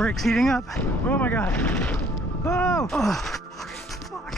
brake's heating up. Oh my god. Oh, fuck.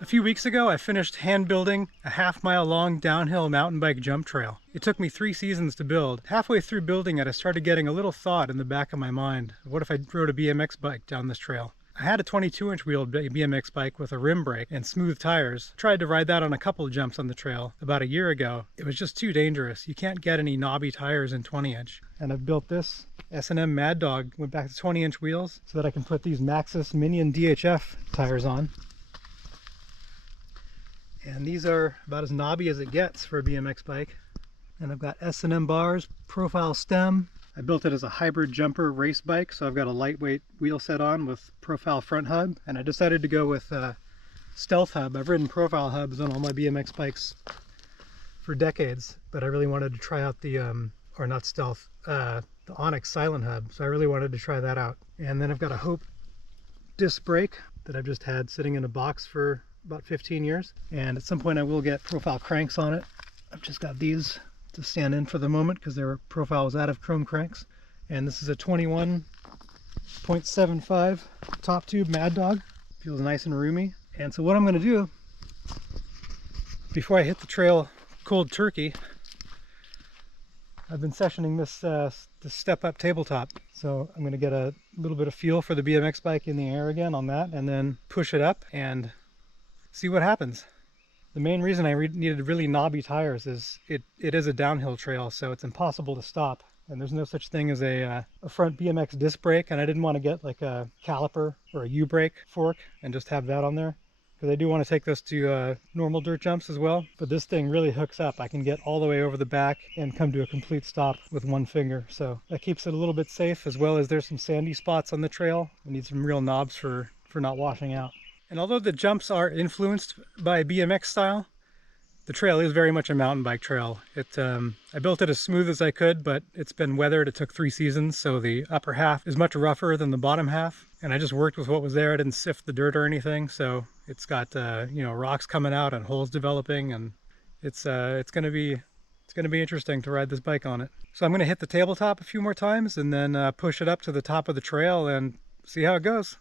A few weeks ago, I finished hand building a half-mile long downhill mountain bike jump trail. It took me 3 seasons to build. Halfway through building it, I started getting a little thought in the back of my mind. What if I rode a BMX bike down this trail? I had a 22-inch wheeled BMX bike with a rim brake and smooth tires. I tried to ride that on a couple of jumps on the trail about a year ago. It was just too dangerous. You can't get any knobby tires in 20-inch. And I've built this S&M Mad Dog, went back to 20-inch wheels so that I can put these Maxxis Minion DHF tires on. And these are about as knobby as it gets for a BMX bike. And I've got S&M bars, profile stem. I built it as a hybrid jumper race bike, so I've got a lightweight wheel set on with profile front hub, and I decided to go with stealth hub. I've ridden profile hubs on all my BMX bikes for decades, but I really wanted to try out the, or not stealth, the Onyx silent hub, so I really wanted to try that out. And then I've got a Hope disc brake that I've just had sitting in a box for about 15 years, and at some point I will get profile cranks on it. I've just got these to stand in for the moment because their profile was out of chrome cranks. And this is a 21.75 top tube Mad Dog. Feels nice and roomy. And so what I'm going to do before I hit the trail cold turkey, I've been sessioning this step up tabletop. So I'm going to get a little bit of feel for the BMX bike in the air again on that, and then push it up and see what happens. The main reason I needed really knobby tires is it is a downhill trail, so it's impossible to stop. And there's no such thing as a front BMX disc brake, and I didn't want to get like a caliper or a U-brake fork and just have that on there, because I do want to take this to normal dirt jumps as well. But this thing really hooks up. I can get all the way over the back and come to a complete stop with one finger. So that keeps it a little bit safe, as well as there's some sandy spots on the trail. We need some real knobs for not washing out. And although the jumps are influenced by BMX style, the trail is very much a mountain bike trail. I built it as smooth as I could, but it's been weathered. It took 3 seasons, so the upper half is much rougher than the bottom half. And I just worked with what was there. I didn't sift the dirt or anything, so it's got you know, rocks coming out and holes developing, and it's going to be interesting to ride this bike on it. So I'm going to hit the tabletop a few more times and then push it up to the top of the trail and see how it goes.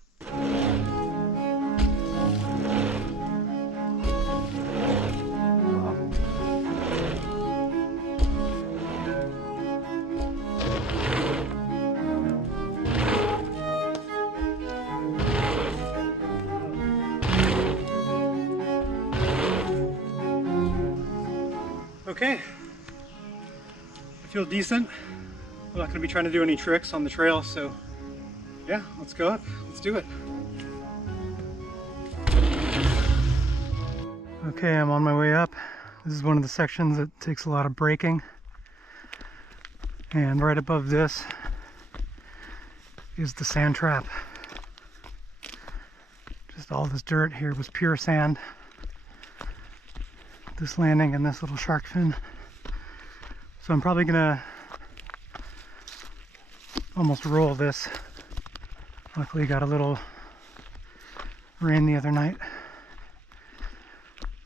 Okay, I feel decent. I'm not going to be trying to do any tricks on the trail, so yeah, let's go up. Let's do it. Okay, I'm on my way up. This is one of the sections that takes a lot of braking. And right above this is the sand trap. Just all this dirt here was pure sand. This landing and this little shark fin. So I'm probably gonna almost roll this. Luckily got a little rain the other night.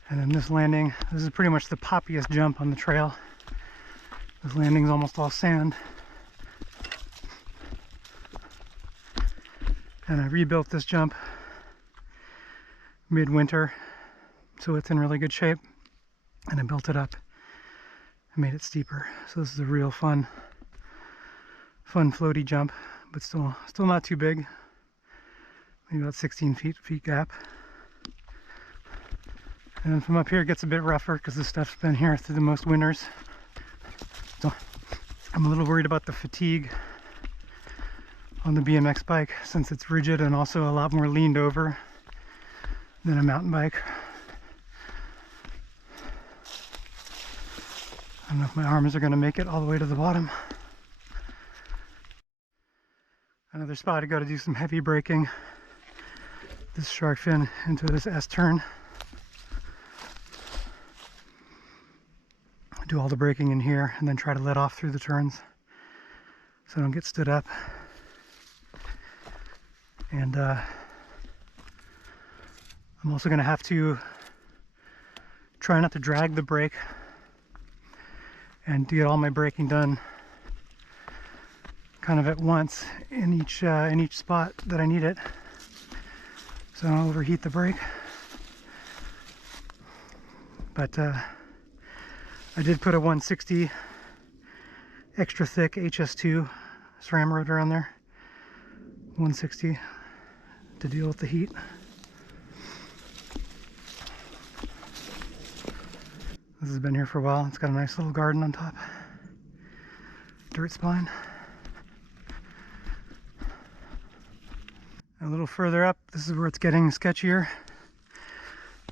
And then this landing, this is pretty much the poppiest jump on the trail. This landing's almost all sand. And I rebuilt this jump midwinter, so it's in really good shape. And I built it up and made it steeper. So this is a real fun floaty jump, but still not too big. Maybe about 16 feet gap. And then from up here it gets a bit rougher because this stuff's been here through the most winters. So I'm a little worried about the fatigue on the BMX bike, since it's rigid and also a lot more leaned over than a mountain bike. I don't know if my arms are going to make it all the way to the bottom. Another spot I got to do some heavy braking. This shark fin into this S-turn. Do all the braking in here and then try to let off through the turns so I don't get stood up. And I'm also going to have to try not to drag the brake and to get all my braking done kind of at once in each spot that I need it, so I don't overheat the brake. But I did put a 160 extra thick HS2 SRAM rotor on there, 160, to deal with the heat. This has been here for a while. It's got a nice little garden on top. Dirt spine. A little further up, this is where it's getting sketchier.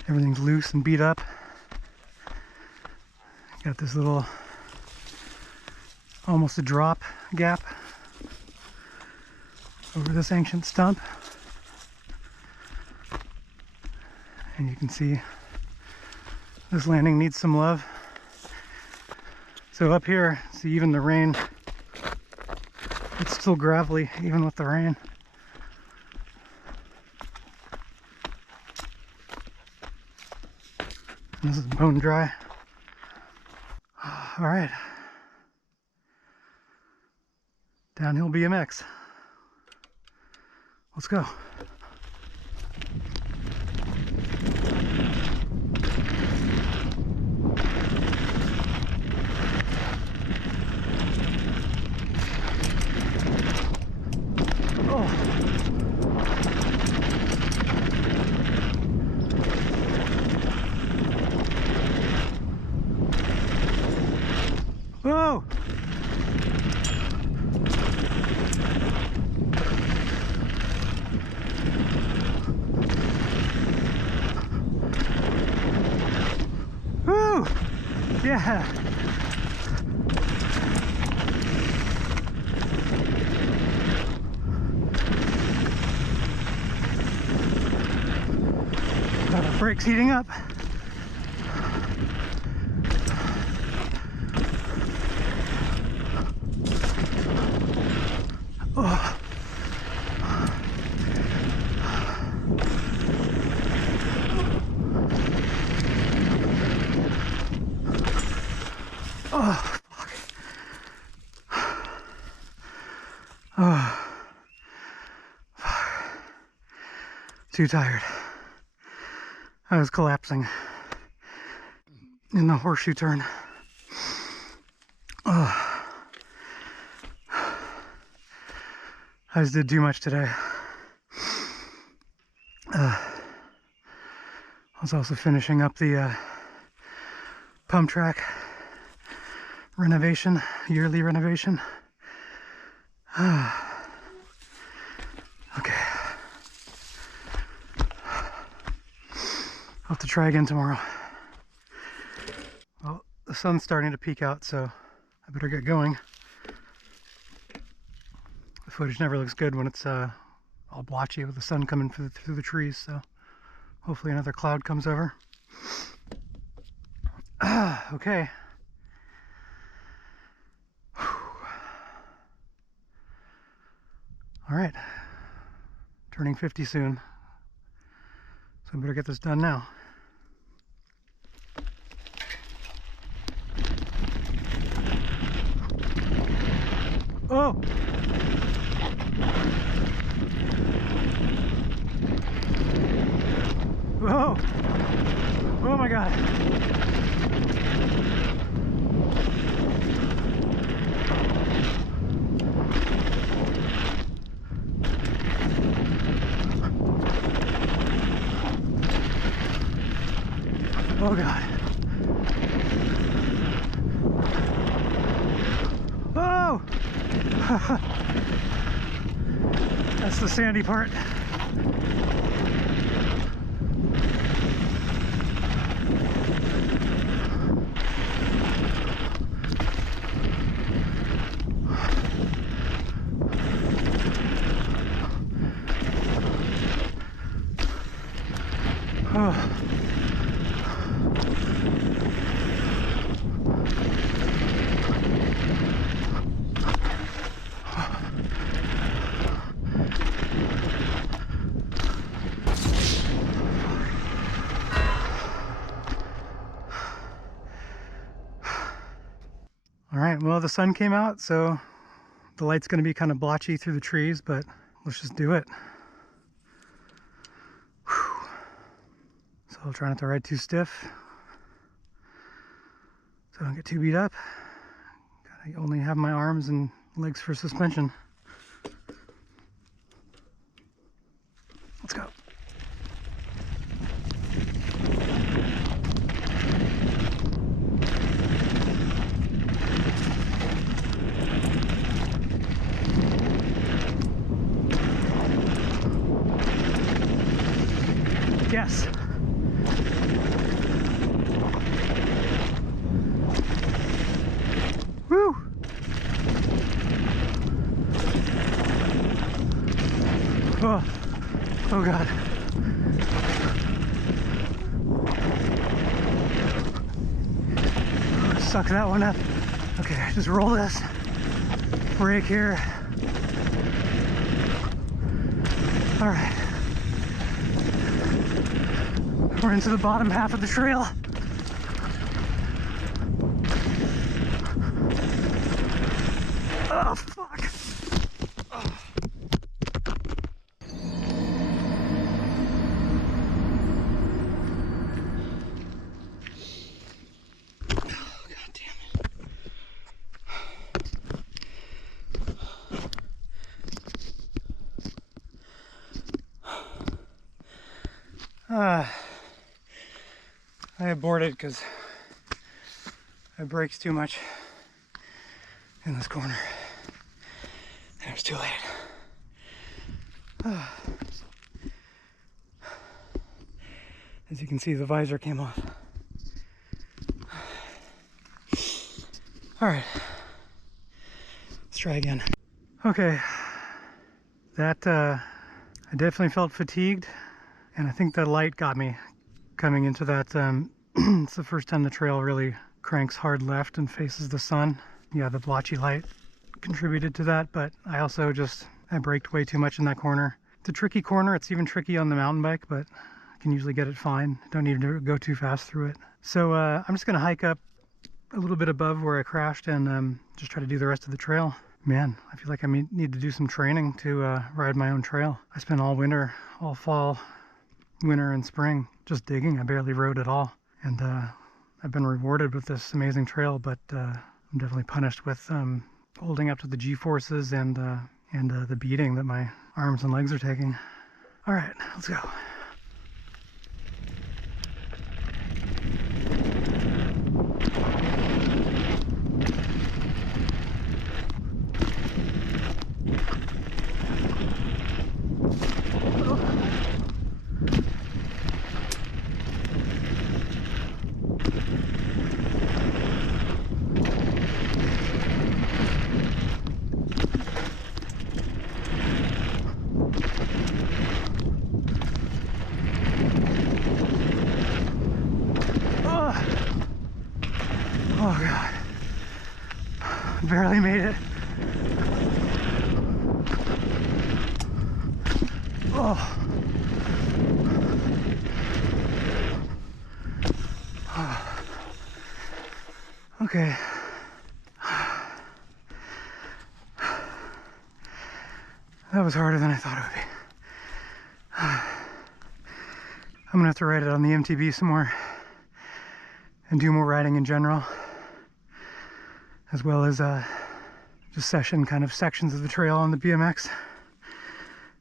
Everything's loose and beat up. Got this little, almost a drop gap over this ancient stump. And you can see this landing needs some love. So up here, see, even the rain, it's still gravelly even with the rain. And this is bone dry. All right. Downhill BMX. Let's go. Whoa! Woo! Yeah! The brake's heating up. Oh. Oh, fuck. Oh. Fuck. Too tired. I was collapsing in the horseshoe turn. Oh. I just did too much today. I was also finishing up the pump track renovation, yearly renovation. Okay. I'll have to try again tomorrow. Well, the sun's starting to peek out, so I better get going. The footage never looks good when it's all blotchy with the sun coming through the trees, so hopefully another cloud comes over. Okay. All right. Turning 50 soon, so I better get this done now. Oh! Whoa! Oh my God! Oh God! Oh! That's the sandy part. Oh. All right, well, the sun came out, so The light's going to be kind of blotchy through the trees, but let's just do it. Whew. So I'll try not to ride too stiff, so I don't get too beat up. Gotta only have my arms and legs for suspension. Let's go. Yes. Woo! Oh, oh God. Suck that one up. Okay, just roll this. Brake here. All right. We're into the bottom half of the trail. Oh, fuck. Oh. God damn it. I aborted because I braked too much in this corner. And it was too late. As you can see, the visor came off. All right, let's try again. Okay, that I definitely felt fatigued, and I think the light got me coming into that. It's the first time the trail really cranks hard left and faces the sun. Yeah, the blotchy light contributed to that, but I also I braked way too much in that corner. It's a tricky corner. It's even tricky on the mountain bike, but I can usually get it fine. Don't need to go too fast through it. So I'm just gonna hike up a little bit above where I crashed and just try to do the rest of the trail. Man, I feel like I need to do some training to ride my own trail. I spent all winter, all fall, winter and spring just digging. I barely rode at all, and I've been rewarded with this amazing trail, but I'm definitely punished with holding up to the G-forces and the beating that my arms and legs are taking. All right, let's go. Oh God, barely made it. Oh. Okay. That was harder than I thought it would be. I'm gonna have to ride it on the MTB some more and do more riding in general, as well as just kind of sections of the trail on the BMX.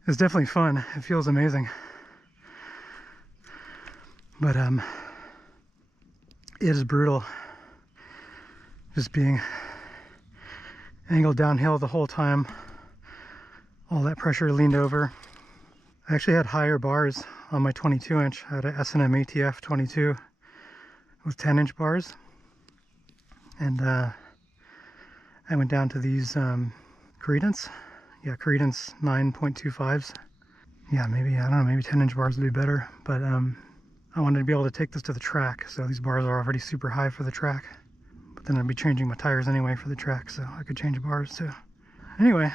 It's definitely fun. It feels amazing. But it is brutal just being angled downhill the whole time. All that pressure leaned over. I actually had higher bars on my 22-inch. I had a S&M ATF 22 with 10-inch bars. And I went down to these Credence. Yeah, Credence 9.25s. Yeah, maybe, I don't know, maybe 10-inch bars would be better. But I wanted to be able to take this to the track. So these bars are already super high for the track. But then I'd be changing my tires anyway for the track, so I could change bars too. Anyway,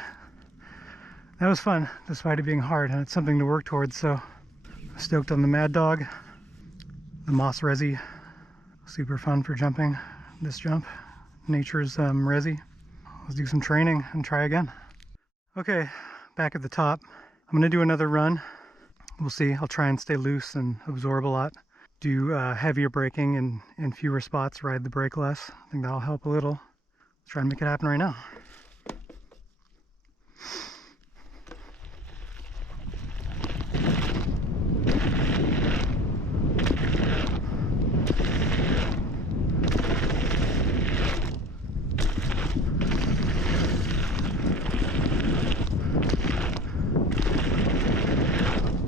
that was fun, despite it being hard, and it's something to work towards. So stoked on the Mad Dog, the Moss Resi, super fun for jumping. This jump, Nature's Resi. let's do some training and try again. Okay, back at the top. I'm gonna do another run. We'll see. I'll try and stay loose and absorb a lot. Do heavier braking in fewer spots, ride the brake less. I think that'll help a little. Let's try and make it happen right now.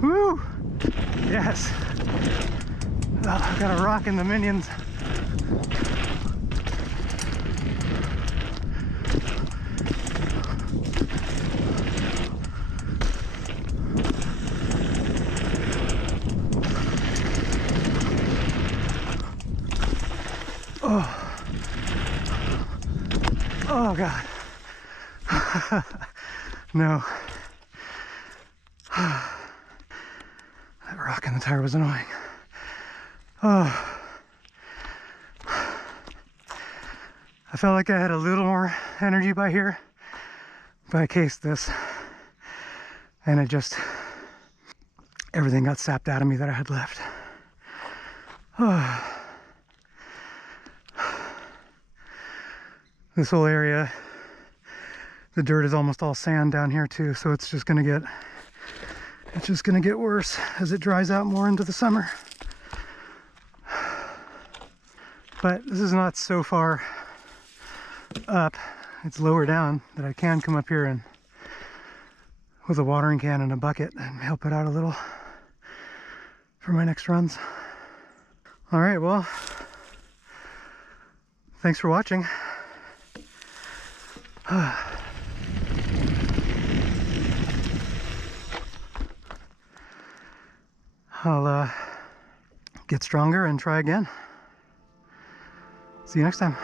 Woo! Yes! Oh, I got a rock in the minions. Oh, oh God. No. That rock in the tire was annoying. Oh. I felt like I had a little more energy by here, but I cased this and it just, everything got sapped out of me that I had left. Oh. This whole area, the dirt is almost all sand down here too, so it's just gonna get worse as it dries out more into the summer. But this is not so far up, it's lower down that I can come up here and with a watering can and a bucket and help it out a little for my next runs. All right, well, thanks for watching. I'll get stronger and try again. See you next time.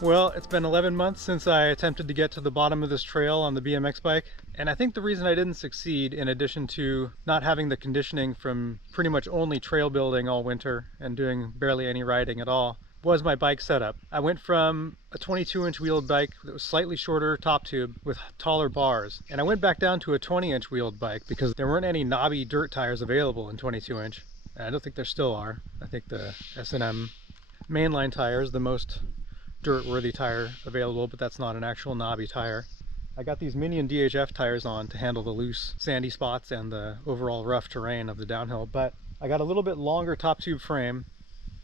Well, it's been 11 months since I attempted to get to the bottom of this trail on the BMX bike, and I think the reason I didn't succeed, in addition to not having the conditioning from pretty much only trail building all winter and doing barely any riding at all, was my bike setup. I went from a 22-inch wheeled bike that was slightly shorter top tube with taller bars, and I went back down to a 20-inch wheeled bike because there weren't any knobby dirt tires available in 22-inch. I don't think there still are. I think the S&M mainline tire is the most dirt-worthy tire available, but that's not an actual knobby tire. I got these Minion DHF tires on to handle the loose sandy spots and the overall rough terrain of the downhill, but I got a little bit longer top tube frame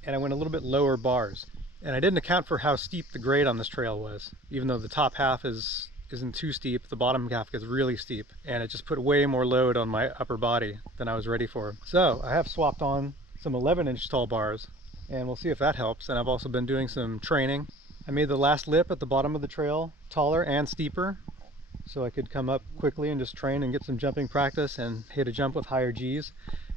and I went a little bit lower bars. And I didn't account for how steep the grade on this trail was. Even though the top half isn't too steep, the bottom half gets really steep, and it just put way more load on my upper body than I was ready for. So I have swapped on some 11-inch tall bars, and we'll see if that helps. And I've also been doing some training. I made the last lip at the bottom of the trail taller and steeper, so I could come up quickly and just train and get some jumping practice and hit a jump with higher G's.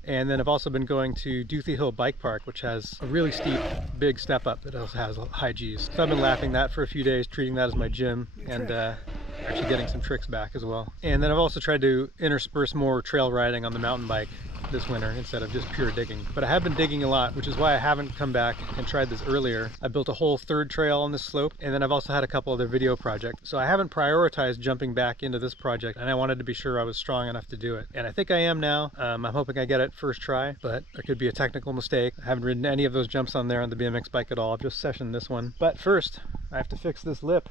And then I've also been going to Doothy Hill Bike Park, which has a really steep, big step up that also has high G's. So I've been lapping that for a few days, treating that as my gym, and actually getting some tricks back as well. And then I've also tried to intersperse more trail riding on the mountain bike this winter instead of just pure digging. But I have been digging a lot, which is why I haven't come back and tried this earlier. I built a whole third trail on this slope, and then I've also had a couple other video projects. So I haven't prioritized jumping back into this project, and I wanted to be sure I was strong enough to do it. And I think I am now. I'm hoping I get it first try, but there could be a technical mistake. I haven't ridden any of those jumps on there on the BMX bike at all. I've just sessioned this one. But first, I have to fix this lip.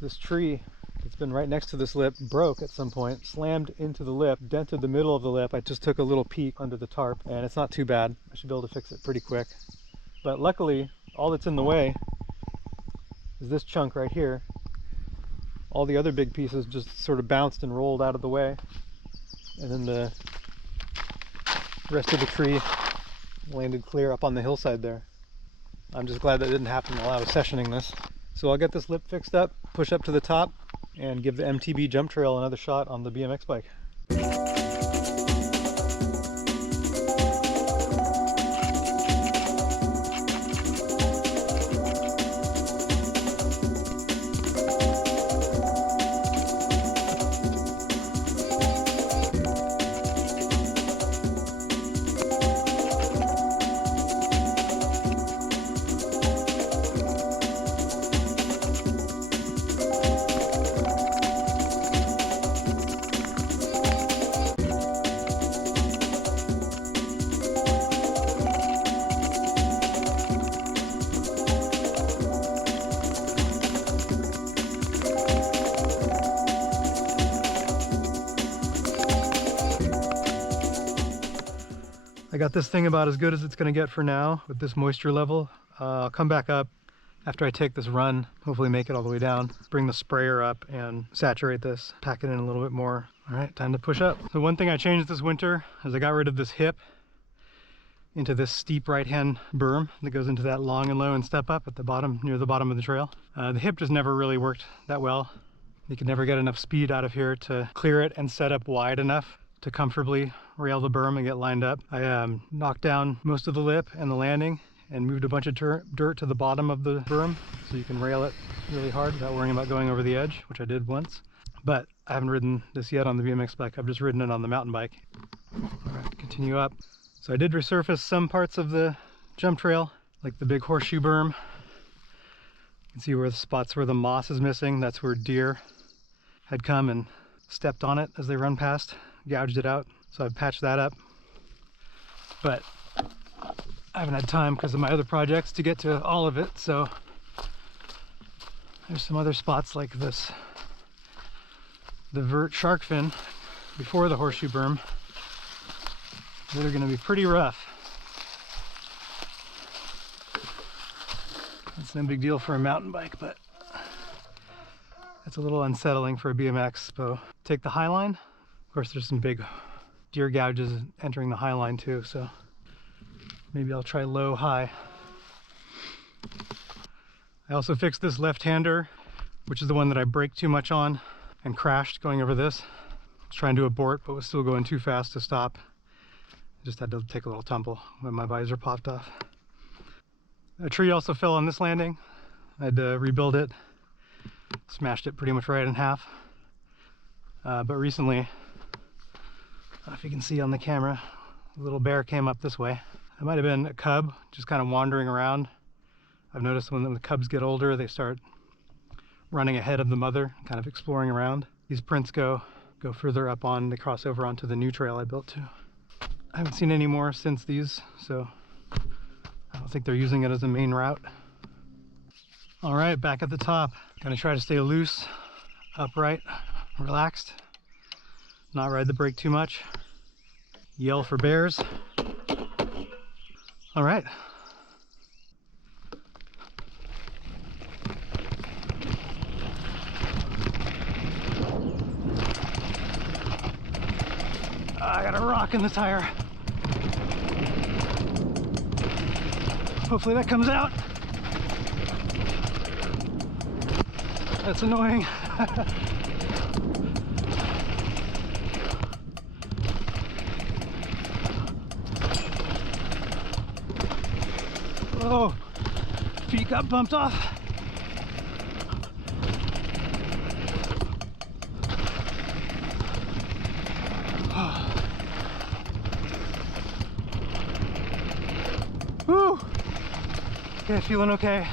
This tree that's been right next to this lip broke at some point, slammed into the lip, dented the middle of the lip. I just took a little peek under the tarp, and it's not too bad. I should be able to fix it pretty quick. But luckily, all that's in the way is this chunk right here. All the other big pieces just sort of bounced and rolled out of the way, and then the rest of the tree landed clear up on the hillside there. I'm just glad that didn't happen while I was sessioning this. So I'll get this lip fixed up, push up to the top, and give the MTB jump trail another shot on the BMX bike. I got this thing about as good as it's going to get for now with this moisture level. I'll come back up after I take this run, hopefully make it all the way down, bring the sprayer up and saturate this, pack it in a little bit more. All right, time to push up. So one thing I changed this winter is I got rid of this hip into this steep right-hand berm that goes into that long and low and step up at the bottom, near the bottom of the trail. The hip just never really worked that well. You could never get enough speed out of here to clear it and set up wide enough to comfortably rail the berm and get lined up. I knocked down most of the lip and the landing and moved a bunch of dirt to the bottom of the berm so you can rail it really hard without worrying about going over the edge, which I did once. But I haven't ridden this yet on the BMX bike. I've just ridden it on the mountain bike. All right, continue up. So I did resurface some parts of the jump trail, like the big horseshoe berm. You can see where the spots where the moss is missing. That's where deer had come and stepped on it as they run past, gouged it out. So I've patched that up. But I haven't had time because of my other projects to get to all of it, so there's some other spots like this, the vert shark fin before the horseshoe berm, that are going to be pretty rough. That's no big deal for a mountain bike, but it's a little unsettling for a BMX. So take the high line. Of course, there's some big deer gouges entering the high line too, so maybe I'll try low high. I also fixed this left-hander, which is the one that I braked too much on and crashed going over this. I was trying to abort, but was still going too fast to stop. Just had to take a little tumble when my visor popped off. A tree also fell on this landing. I had to rebuild it. Smashed it pretty much right in half. But recently, I don't know if you can see on the camera, a little bear came up this way. It might have been a cub just kind of wandering around. I've noticed when the cubs get older, they start running ahead of the mother, kind of exploring around. These prints go further up on, they cross over onto the new trail I built too. I haven't seen any more since these, so I don't think they're using it as a main route. All right, back at the top. Gonna try to stay loose, upright, relaxed, not ride the brake too much. Yell for bears. All right. I got a rock in the tire. Hopefully that comes out. That's annoying. Oh, feet got bumped off. Woo! Okay, feeling okay.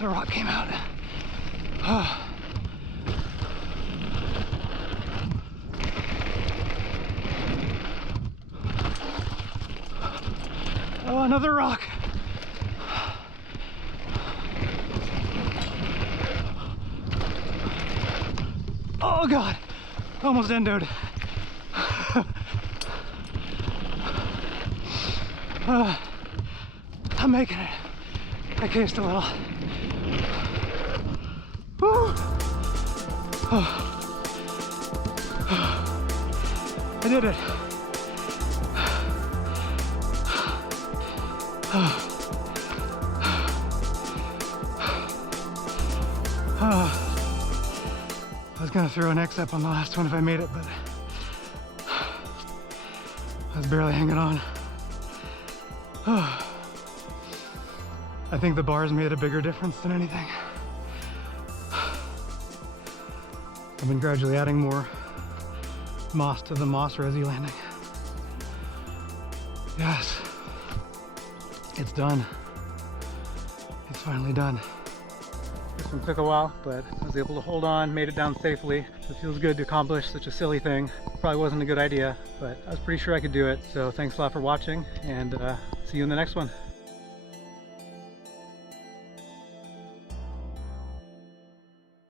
The rock came out. Oh, another rock. Oh God, almost endoed. I'm making it. I cased a little. Woo. I did it. I was gonna throw an X up on the last one if I made it, but I was barely hanging on. I think the bars made a bigger difference than anything. I've been gradually adding more moss to the moss resi landing. Yes, it's done. It's finally done. This one took a while, but I was able to hold on, made it down safely. It feels good to accomplish such a silly thing. Probably wasn't a good idea, but I was pretty sure I could do it. So thanks a lot for watching, and see you in the next one.